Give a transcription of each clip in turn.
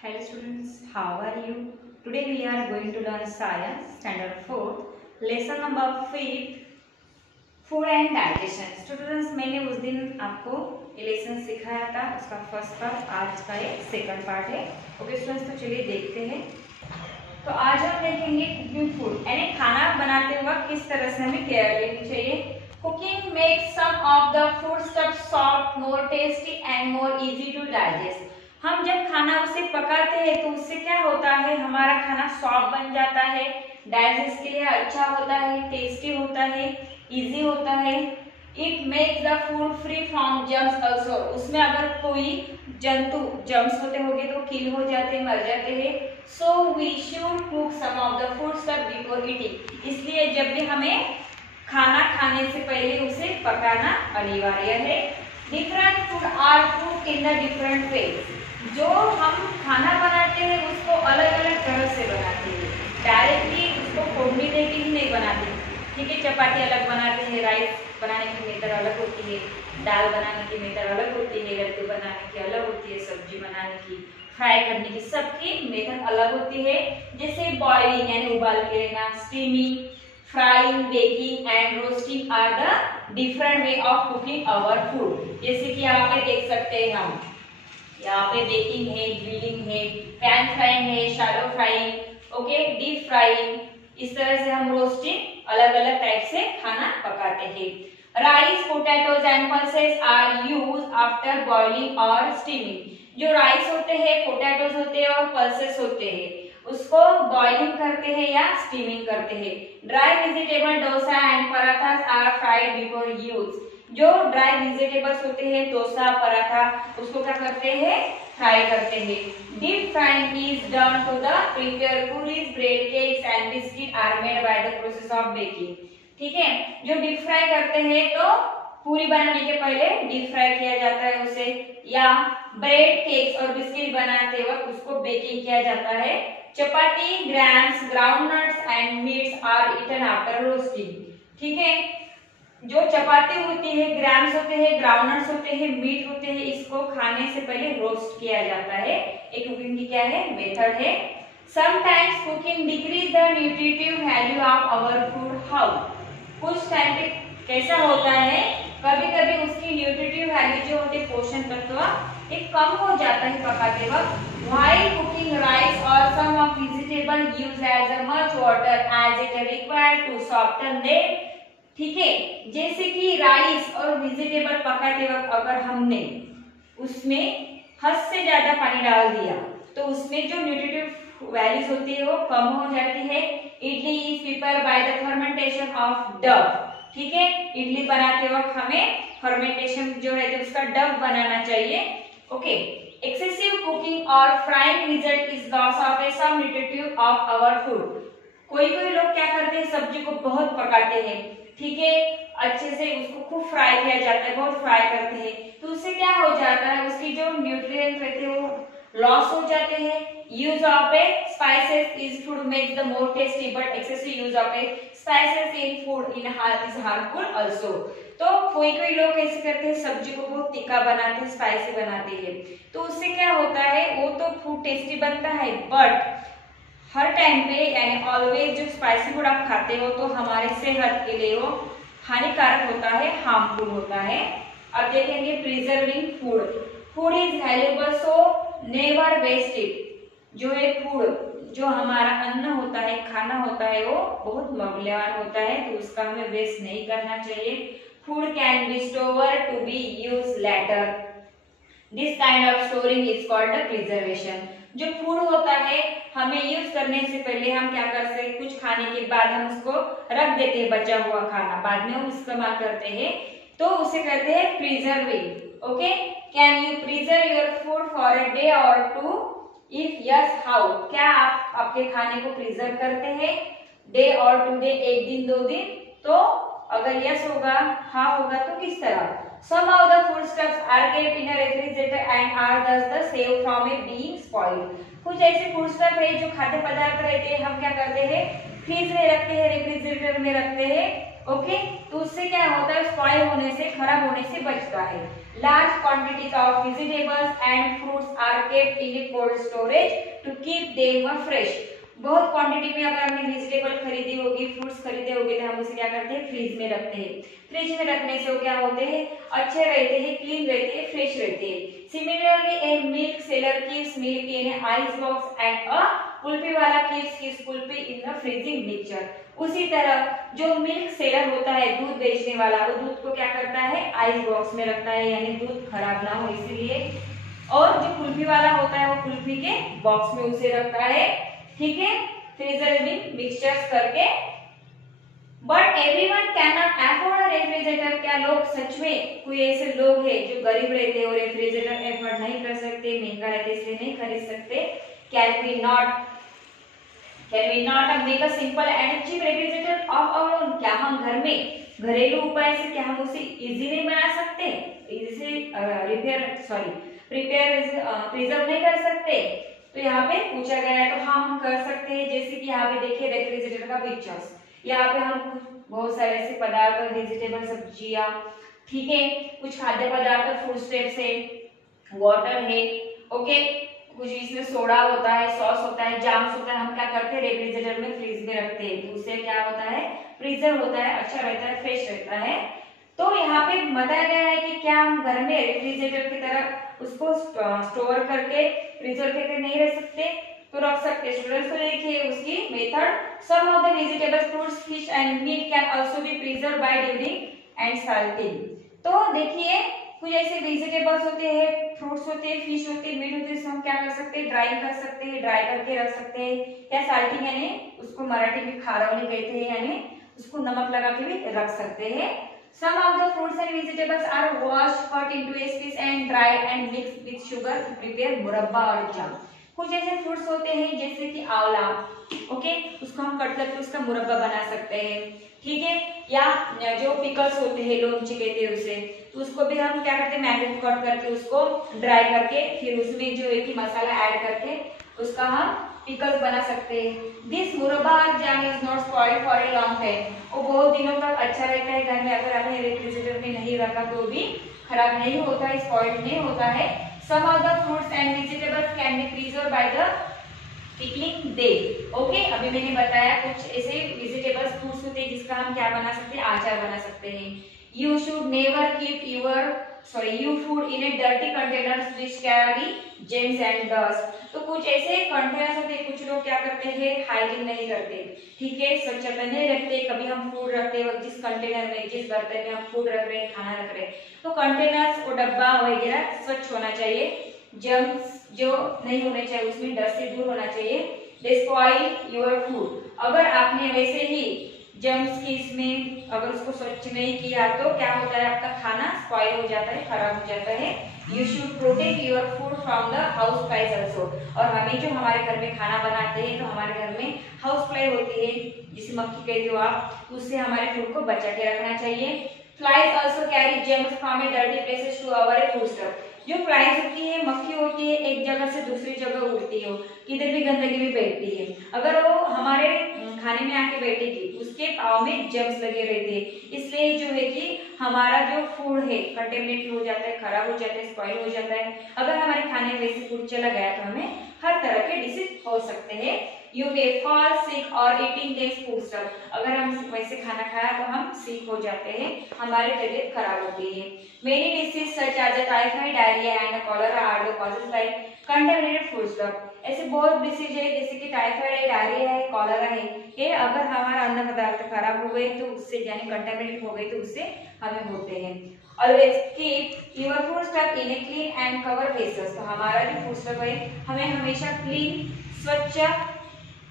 Hello students, how are you? Today we are going to learn science standard 4 lesson number 5 food and digestion. Students मैंने उस दिन आपको ये lesson सिखाया था, उसका फर्स्ट पार्ट, आज का ये सेकंड पार्ट है। ओके स्टूडेंट्स, तो चलिए देखते हैं। तो आज हम देखेंगे कुकिंग फूड, यानी खाना बनाते वक्त किस तरह से हमें केयर लेनी चाहिए। Cooking makes some of the food stuff soft, more tasty and more easy to digest. हम जब खाना उसे पकाते हैं तो उससे क्या होता है, हमारा खाना सॉफ्ट बन जाता है, डाइजेस्ट के लिए अच्छा होता है, टेस्टी होता है, इजी होता है। It makes the food free from germs also. उसमें अगर कोई जंतु जर्म्स होते होंगे तो किल हो जाते हैं, मर जाते हैं। So we should cook some of the food stuff before eating. इसलिए जब भी हमें खाना खाने से पहले उसे पकाना अनिवार्य है। Different food are cooked in the different way. जो हम खाना बनाते हैं उसको अलग अलग तरह से बनाते हैं, डायरेक्टली उसको फोड़नी देके ही नहीं बनाते। ठीक है, चपाती अलग बनाते हैं, राइस बनाने की मेथड अलग होती है, दाल बनाने की मेथड अलग होती है, लड्डू बनाने की अलग होती है, सब्जी बनाने की, फ्राई करने की, सबकी मेथड अलग होती है। जैसे बॉइलिंग यानी उबाल के लेना, steaming, frying, baking and roasting are the different way of cooking our food. जैसे कि यहाँ पे देख सकते हैं, हम यहाँ पे बेकिंग है, ग्रिलिंग है, पैन फ्राइंग है, shallow frying, okay, deep frying. इस तरह से हम रोस्टिंग अलग अलग टाइप से खाना पकाते हैं। Rice, potatoes and pulses are used after boiling और स्टीमिंग। जो राइस होते हैं, पोटैटोज होते हैं और पल्सेस होते हैं, उसको बॉइलिंग करते हैं या स्टीमिंग करते हैं। Dry vegetable dosa and parathas are fried before use. जो ड्राई वेजिटेबल्स होते हैं, डोसा, पराठा, उसको क्या करते हैं, फ्राई करते हैं। Deep frying is done to the prepare puris, bread, cakes and biscuit are made by the process of baking. ठीक है, जो डीप फ्राई करते हैं तो पूरी बनाने के पहले डीप फ्राई किया जाता है उसे, या ब्रेड, केक्स और बिस्किट बनाते वक्त उसको बेकिंग किया जाता है। Chapati, grams, groundnuts and meats are eaten after roasting. ठीक है, जो चपाती होती है, ग्राम्स होते हैं, ग्राउंडनट्स होते हैं, मीट होते हैं, इसको खाने से पहले रोस्ट किया जाता है। एक कुकिंग की क्या है, मेथड है। Sometimes cooking decrease the nutritive value of our food. How? कुछ टाइम पे कैसा होता है, कभी कभी उसकी न्यूट्रिटिव वैल्यू जो होती है, पोषण तत्व, एक कम हो जाता है पकाते वक्त। While cooking rice or some of vegetable use as much water as it required to soften them। ठीक है, जैसे कि राइस और वेजिटेबल पकाते वक्त अगर हमने उसमें हद से ज्यादा पानी डाल दिया तो उसमें जो न्यूट्रिटिव वैल्यूज होती है वो कम हो जाती है। Idli is prepared by the fermentation of Dove. ठीक है, इडली बनाते वक्त हमें फर्मेंटेशन जो है तो उसका डव बनाना चाहिए। ओके, एक्सेसिव कुकिंग और frying result is loss of a some nutritive of our food. कोई कोई लोग क्या करते हैं, सब्जी को बहुत पकाते हैं, ठीक है, अच्छे से उसको खूब फ्राई किया जाता है, बहुत फ्राई करते हैं, तो उससे क्या हो जाता है, उसकी जो न्यूट्रिएंट्स रहते हैं वो लॉस हो जाते हैं। Use of A spices is food makes the more tasty, but excessive use of A spices in food in is harmful also. तो कोई कोई लोग कैसे करते हैं, सब्जी को बहुत तीखा बनाते हैं, स्पाइसी बनाते हैं, तो उससे क्या होता है, वो तो फूड टेस्टी बनता है, बट हर टाइम पे यानी ऑलवेज जो स्पाइसी फूड आप खाते हो तो हमारे सेहत के लिए वो हानिकारक होता है, हार्मफुल होता है। अब देखेंगे preserving food. Food is valuable so never waste it. जो है फूड, जो हमारा अन्न होता है, खाना होता है, वो बहुत मूल्यवान होता है, तो उसका हमें वेस्ट नहीं करना चाहिए। Food can be stored to be use later. This kind of storing is called the preservation. जो फूड होता है, हमें यूज करने से पहले हम क्या कर सकते, कुछ खाने के बाद हम उसको रख देते हैं, बचा हुआ खाना बाद में हम इस्तेमाल करते हैं, तो उसे कहते हैं preserving. Okay, can you preserve your food for a day और टू? If yes, how? क्या आप आपके खाने को प्रिजर्व करते हैं डे और टू डे, एक दिन, 2 दिन? तो अगर यस होगा, हाँ होगा, तो किस तरह? Some of the foodstuffs are kept in a refrigerator and are thus saved from being spoiled। कुछ ऐसे फूडस्टफ है जो खाद्य पदार्थ रहते हैं, हम क्या करते हैं, फ्रीज में रखते हैं, रेफ्रिजरेटर में रखते हैं, ओके, तो उससे क्या होता है, स्पॉइल होने से, खराब होने से बचता है। Large quantities of vegetables and fruits are kept in cold storage to keep them fresh. बहुत क्वांटिटी में अगर हमने वेजिटेबल खरीदी होगी, फ्रूट्स खरीदे होंगे, तो हम उसे क्या करते हैं, फ्रीज में रखते हैं। फ्रिज में रखने से वो क्या होते हैं, अच्छे रहते हैं, क्लीन रहते हैं, फ्रेश रहते हैं। Similarly a milk seller keeps milk in ice box and a kulfi वाला keeps his kulfi in the freezing mixture. उसी तरह जो मिल्क सेलर होता है, दूध बेचने वाला, वो दूध को क्या करता है, आइस बॉक्स में रखता है, यानी दूध खराब ना हो इसलिए। और जो कुल्फी वाला होता है, वो कुल्फी के बॉक्स में उसे रखता है, ठीक है, फ्रीजर में मिक्सचर्स करके। But everyone can not afford a refrigerator. क्या लोग सच में, कोई ऐसे लोग हैं जो गरीब रहते हैं और रेफ्रिजरेटर अफोर्ड नहीं कर सकते, महंगा रहते इसलिए नहीं खरीद सकते। Can we not make a simple and cheap refrigerator of our own. क्या हम घर में घरेलू उपाय से क्या हम उसे इजी नहीं बना सकते, इजी से प्रिजर्व नहीं कर सकते? तो यहाँ पे पूछा गया है, तो हाँ हम कर सकते हैं। जैसे कि यहाँ पे देखिए रेफ्रिजरेटर का पिक्चर्स, यहाँ पे हम बहुत सारे ऐसे पदार्थ, वेजिटेबल, सब्जियां, ठीक है, कुछ खाद्य पदार्थ, फूड स्टेप्स है, वाटर है, ओके, कुछ इसमें सोडा होता है, सॉस होता है, जाम्स होता है। हम क्या करते हैं, रेफ्रिजरेटर में फ्रीज में रखते हैं, तो उससे क्या होता है, प्रिजर्व होता है, अच्छा रहता है, फ्रेश रहता है। तो यहाँ पे बताया गया है कि क्या हम घर में रेफ्रिजरेटर की तरह उसको स्टोर करके प्रिजर्व करके नहीं रख सकते, तो रख सकते। स्टूडेंट्स, तो देखिए उसकी method, some of the vegetables, fruits, fish and meat can also be preserve by during and salting. तो देखिए कुछ ऐसे वेजिटेबल्स होते हैं, फ्रूट्स होते हैं, फिश होते हैं, मीट होते हैं, हम क्या कर सकते हैं, ड्राई कर सकते हैं, ड्राई करके रख सकते हैं, या साल्टिंग यानी उसको मराठी में खारवनी कहते हैं, यानी उसको नमक लगा के भी रख सकते हैं। Some of the fruits and vegetables are washed, cut into pieces and dried and mixed with sugar to prepare मुरब्बा और जाम। कुछ ऐसे फ्रूट्स होते हैं जैसे कि आंवला, ओके, उसको हम कट करके उसका मुरब्बा बना सकते हैं, ठीक है, या जो पिकल्स होते हैं, लोमची कहते हैं उसे, तो उसको भी हम क्या करते हैं, मैंगो कट करके उसको ड्राई करके फिर उसमें जो है कि मसाला ऐड करके उसका हम पिकल्स बना सकते हैं। दिस मुरब्बा और jam is not spoiled for a long time. वो बहुत दिनों तक अच्छा रहता है घर में, अगर आपने रेफ्रिजरेटर में नहीं रखा तो भी खराब नहीं होता है, स्पॉइल्ड नहीं होता है। Some of the fruits and vegetables can be preserved by the pickling day. Okay, अभी मैंने बताया कुछ ऐसे वेजिटेबल्स, फ्रूट्स होते हैं जिसका हम क्या बना सकते हैं, आचार बना सकते हैं। You should never keep your food in a dirty containers which carry germs and dust। तो कुछ ऐसे कंटेनर्स होते हैं, कुछ लोग क्या करते हैं, हाइजीन नहीं करते, ठीक है, स्वच्छता नहीं रखते। कभी हम फूड रखते वक्त जिस कंटेनर में, जिस बर्तन में हम फूड रख रहे हैं, खाना रख रहे हैं, तो कंटेनर्स और डब्बा वगैरह स्वच्छ होना चाहिए, जर्म्स जो नहीं होने चाहिए उसमें, डस्ट से दूर होना चाहिए। दे स्पॉइल योर फूड। अगर आपने वैसे ही जर्म्स की इसमें अगर उसको स्वच्छ नहीं किया तो क्या होता है, आपका खाना स्पॉइल हो जाता है, खराब हो जाता है। You should protect your food from the house flies also. और हमें जो हमारे घर में खाना बनाते हैं, तो हमारे घर में हाउस फ्लाई होती है, जिसे मक्खी कहते हो आप, उससे हमारे फूड को बचा के रखना चाहिए। Flies also carry germs from a dirty places to our food stuff. जो फ्लाइज होती है, मक्खी होती है, एक जगह से दूसरी जगह उड़ती हो, किधर भी गंदगी में बैठती है, अगर वो हमारे खाने में आके बैठेगी, उसके पाँव में जर्म्स लगे रहते हैं, इसलिए जो है कि हमारा जो फूड है कंटेमिनेट हो जाता है, खराब हो जाता है, स्पॉइल हो जाता है। अगर हमारे खाने में वैसे फूड चला गया तो हमें हर तरह के डिसीज हो सकते हैं। यू मे फॉल सिक और ईटिंग दिस फूड स्टफ। अगर हम वैसे खाना खाया तो हम सिक हो जाते हैं, हमारी तबीयत खराब होती है। Many disease such as typhoid, diarrhoea and cholera are the causes by contaminated food stuff. ऐसे बहुत डिसीज है जैसे कि टाइफाइड है, डायरिया है, कॉलरा है, ये अगर हमारा अन्न पदार्थ खराब हो गए तो उससे, यानी कंटेमिनेट हो गए तो उससे हमें होते हैं। Always keep your food stuff in a clean and cover vessels. तो हमारा जो फूड स्टफ है हमें हमेशा क्लीन, स्वच्छ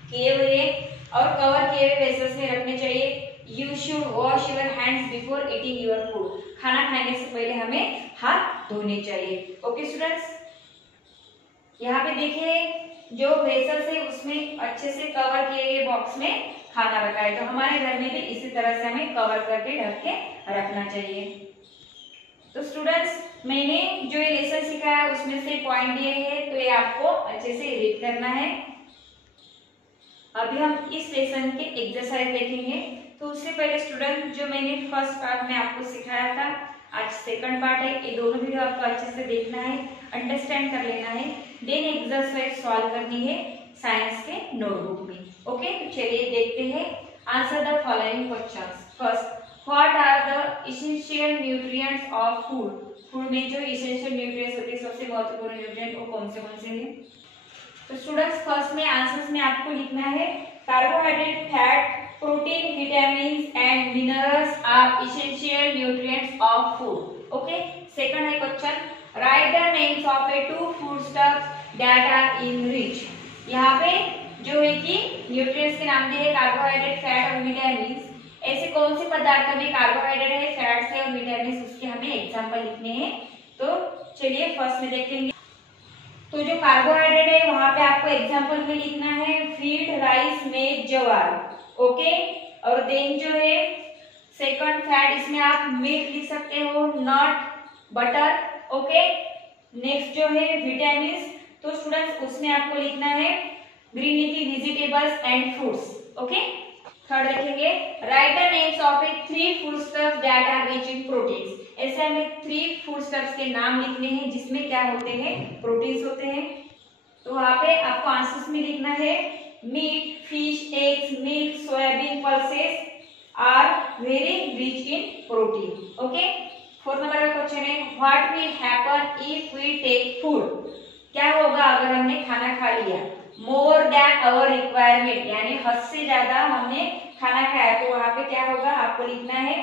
किए हुए और कवर किए हुए वेसल्स में रखने चाहिए। You should wash your hands before eating your food. खाना खाने से पहले हमें हाथ धोने चाहिए। ओके स्टूडेंट्स, यहाँ पे देखिए जो वेसल्स है उसमें अच्छे से कवर किए गए बॉक्स में खाना रखा है, तो हमारे घर में भी इसी तरह से हमें कवर करके ढक के रखना चाहिए। तो स्टूडेंट्स, मैंने जो ये लेसन सिखाया उसमें से पॉइंट दिए हैं, तो ये आपको अच्छे से रीड करना है। अभी हम इस लेसन के एक्सरसाइज देखेंगे। तो उससे पहले स्टूडेंट जो मैंने फर्स्ट पार्ट में आपको सिखाया था, आज सेकंड पार्ट है, ये दोनों वीडियो आपको अच्छे से देखना है, अंडरस्टैंड कर लेना है, देन एक्सरसाइज सॉल्व करनी है साइंस के नोटबुक में। ओके, तो चलिए देखते हैं। Answer the following questions. First, what are the essential nutrients of food? Food में जो एसेंशियल न्यूट्रिएंट्स होते हैं, सबसे महत्वपूर्ण न्यूट्रिएंट वो कौन से हैं? तो स्टूडेंट्स फर्स्ट में आंसर्स में आपको लिखना है carbohydrate, fat, protein, vitamins and minerals are essential nutrients of food. Okay, second है question, right the names of a two foodstuffs that are in rich. यहाँ पे जो है कि न्यूट्रिएंट्स के नाम दिए कार्बोहाइड्रेट, फैट और विटामिन्स। ऐसे कौन से पदार्थ में कार्बोहाइड्रेट है, फैट्स है और विटामिन्स, उसके हमें एग्जांपल लिखने हैं। तो चलिए फर्स्ट में देखेंगे। तो जो कार्बोहाइड्रेट है वहां पे आपको एग्जांपल में लिखना है व्हीट, राइस, मेज, ज्वार। ओके, और देन जो है सेकंड फैट, इसमें आप मिल्क लिख सकते हो, नट, बटर। ओके, नेक्स्ट जो है विटामिन्स, तो स्टूडेंट्स उसमें आपको लिखना है green leafy vegetables and fruits. Okay, third देखेंगे, right the names of a 3 foodstuffs that are rich in proteins. ऐसे हमें 3 फूडस्टफ्स के नाम लिखने हैं जिसमें क्या होते हैं, प्रोटीन्स होते हैं। तो वहां पे आपको आंसर्स में लिखना है meat, fish, eggs, milk, soybean, pulses are very rich in protein. Okay, fourth number का क्वेश्चन है what will happen if we take food. क्या होगा अगर हमने खाना खा लिया मोर देन आवर रिक्वायरमेंट, यानी हद से ज्यादा हमने खाना खाया, तो वहां पे क्या होगा आपको लिखना है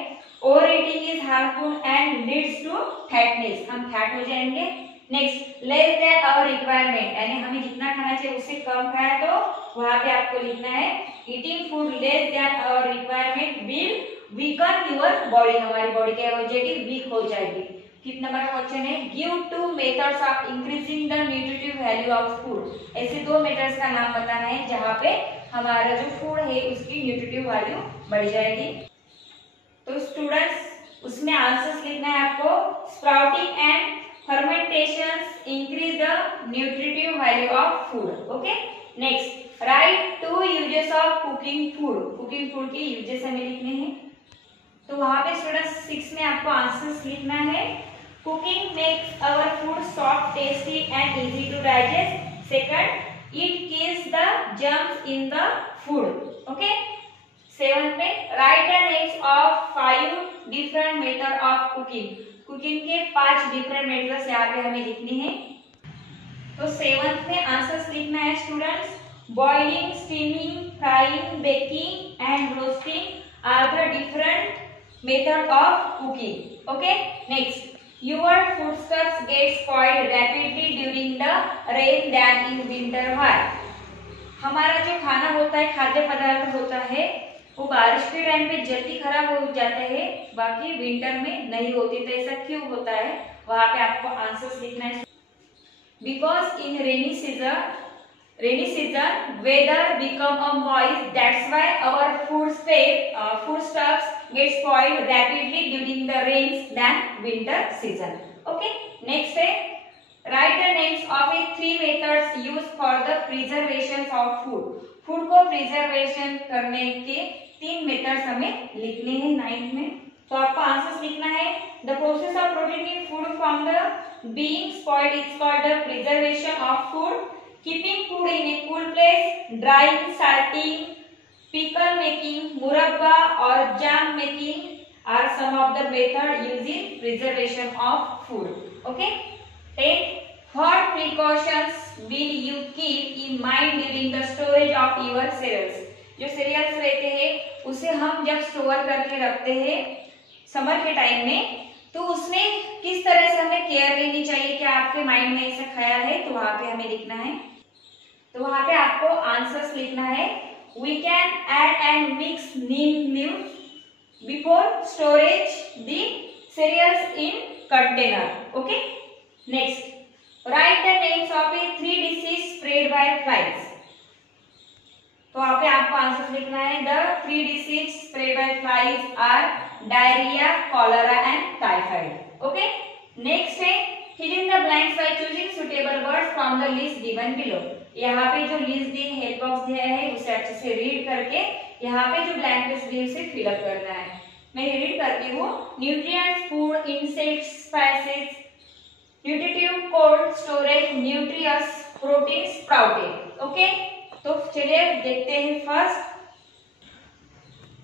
over eating is harmful and leads to fatness, हम फैट हो जाएंगे। Next, less than our requirement, यानी हमें जितना खाना चाहिए उससे कम खाया, तो वहां पे आपको लिखना है eating food less than our requirement will weaken your body, हमारी बॉडी क्या हो जाएगी, वीक हो जाएगी। फिफ्थ नंबर का क्वेश्चन है give 2 methods of increasing the nutritive value of food. ऐसे 2 मेथड्स का नाम बताना है जहां पे हमारा जो फूड है उसकी न्यूट्रिटिव वैल्यू बढ़ जाएगी। तो स्टूडेंट्स उसमें आंसर्स लिखना है आपको sprouting and fermentation increase the nutritive value of food. Okay, next, right 2 uses of cooking food. Cooking food के यूजेस हमें लिखने हैं। तो वहां पे स्टूडेंट्स 6 में आपको आंसर्स लिखना है cooking makes our food soft, tasty and easy to digest. Second, it kills the germs in the food. Okay, 7 में write the names of 5 different method of cooking. Cooking के 5 डिफरेंट मेथड्स यहाँ पे हमें लिखने हैं। तो 7 में आंसर्स लिखना है students boiling, steaming, frying, baking and roasting are the different method of cooking. Okay, next, your foodstuffs get spoiled rapidly during the rain than in winter. Why? हमारा जो खाना होता है, खाद्य पदार्थ होता है, वो बारिश के टाइम पे जल्दी खराब हो जाता है, बाकी विंटर में नहीं होती। तो ऐसा क्यों होता है, वहां पे आपको आंसर्स लिखना है। Because in rainy season weather become a moist, that's why our foodstuffs get spoiled rapidly during the rains than winter season. Okay, next है write the names of a 3 methods used for the preservation of food. Food को preservation करने के 3 methods हमें लिखने हैं 9th में। तो आपको आंसर्स लिखना है the process of protecting food from the being spoiled is called the preservation of food. Keeping food in a cool place, drying, salting, pickle making, murabba or jam making are some of the methods used in preservation of food. Okay. Then, what precautions will you keep in mind during the storage of your cereals? जो cereals रहते हैं उसे हम जब store करके रखते हैं summer के टाइम में, तो उसमें किस तरह से हमें केयर लेनी चाहिए, क्या आपके माइंड में ऐसा ख्याल है? तो वहां पे हमें लिखना है, तो वहां पे आपको आंसर्स लिखना है we can add and mix neem leaves before storage the cereals in container. Okay, next, write the names of a 3 diseases spread by flies. तो वहां पे आपको आंसर लिखना है the 3 diseases spread by flies are diarrhea, cholera and typhoid. Okay, next है fill in the blanks by choosing suitable words from the list given below. यहाँ पे जो लिस्ट दी हेल्प बॉक्स दिया है उसे अच्छे से रीड करके यहाँ पे जो ब्लैंक स्पेस दी उसे फिलअप करना है। मैं रीड करती हूँ। Nutrients, food, insects, spices, nutritive, cold storage, nutritious, protein, sprouted. Okay, तो चलिए देखते हैं। First,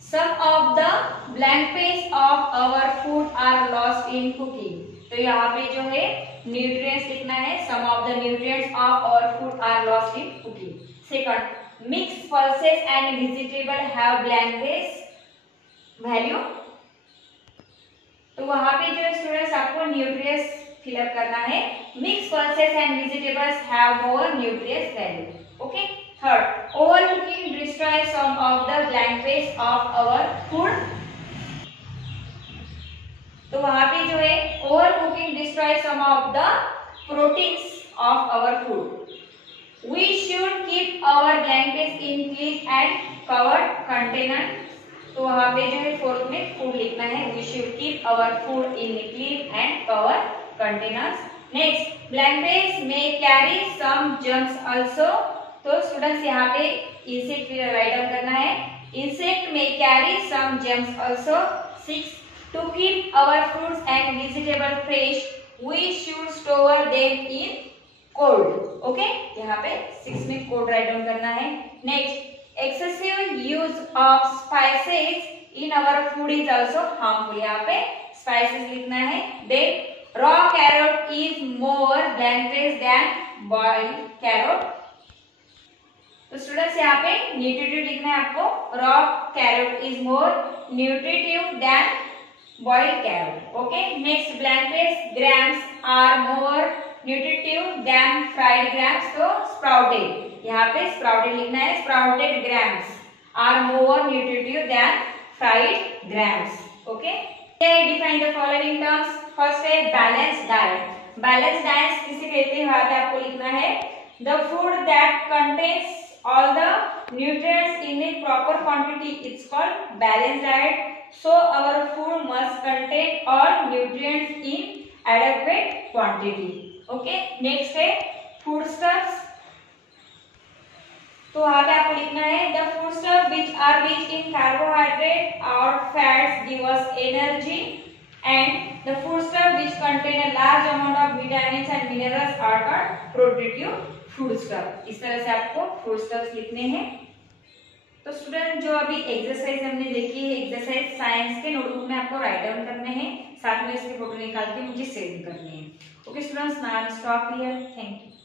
some of the blank page of our food are lost in cooking. तो यहाँ पे जो है न्यूट्रिएंट्स लिखना है। Some of the nutrients of our food are lost in cooking. Second, mix pulses and vegetable have blank page value. तो वहां पे जो स्टूडेंट्स आपको न्यूट्रिएंट्स फिलअप करना है। Mix pulses and vegetables have more nutrients value. Okay. Third, over cooking destroy some of the blank page of our food. तो वहां पे जो है over cooking destroy some of the proteins of our food. We should keep our blank page in clean and covered container। तो वहाँ पे जो है फोर्थ में फूड लिखना है। We should keep our food in clean and covered containers। Next, blank page may carry some germs also। तो students यहाँ पे इंसेक्ट राइट डाउन करना है। Insect may carry some germs also। 6, to keep our fruits and vegetables fresh, we should store them in cold. Okay, यहाँ पे 6 में cold write down करना है। Next, excessive use of spices in our food is also harmful. यहाँ पे spices लिखना है। Then raw carrot is more blank page than boiled carrot. तो स्टूडेंट्स यहाँ पे न्यूट्रिटिव लिखना है आपको। Raw carrot is more nutritive than boiled carrot. Okay. Next, blank page grams are more nutritive than fried grams. तो sprouted, यहाँ पे sprouted लिखना है। Sprouted grams are more nutritive than fried grams. Okay. Define the following terms. First है balance diet. Balance diet किसे कहते हैं, वहां पे आपको लिखना है the food that contains all the nutrients in a proper quantity is called balance diet. So our food must contain all nutrients in adequate quantity। Okay, next है foodstuffs। तो वहां पे आपको लिखना है the foodstuffs which are rich in carbohydrate or fats give us energy and the foodstuffs which contain a large amount of vitamins and minerals are called protective foodstuffs। इस तरह से आपको foodstuffs लिखने हैं। तो स्टूडेंट जो अभी एक्सरसाइज हमने देखी है, एक्सरसाइज साइंस के नोटबुक में आपको राइट डाउन करने हैं, साथ में इसकी फोटो निकाल के मुझे सेंड करनी है। Okay students, now stop here. Thank you.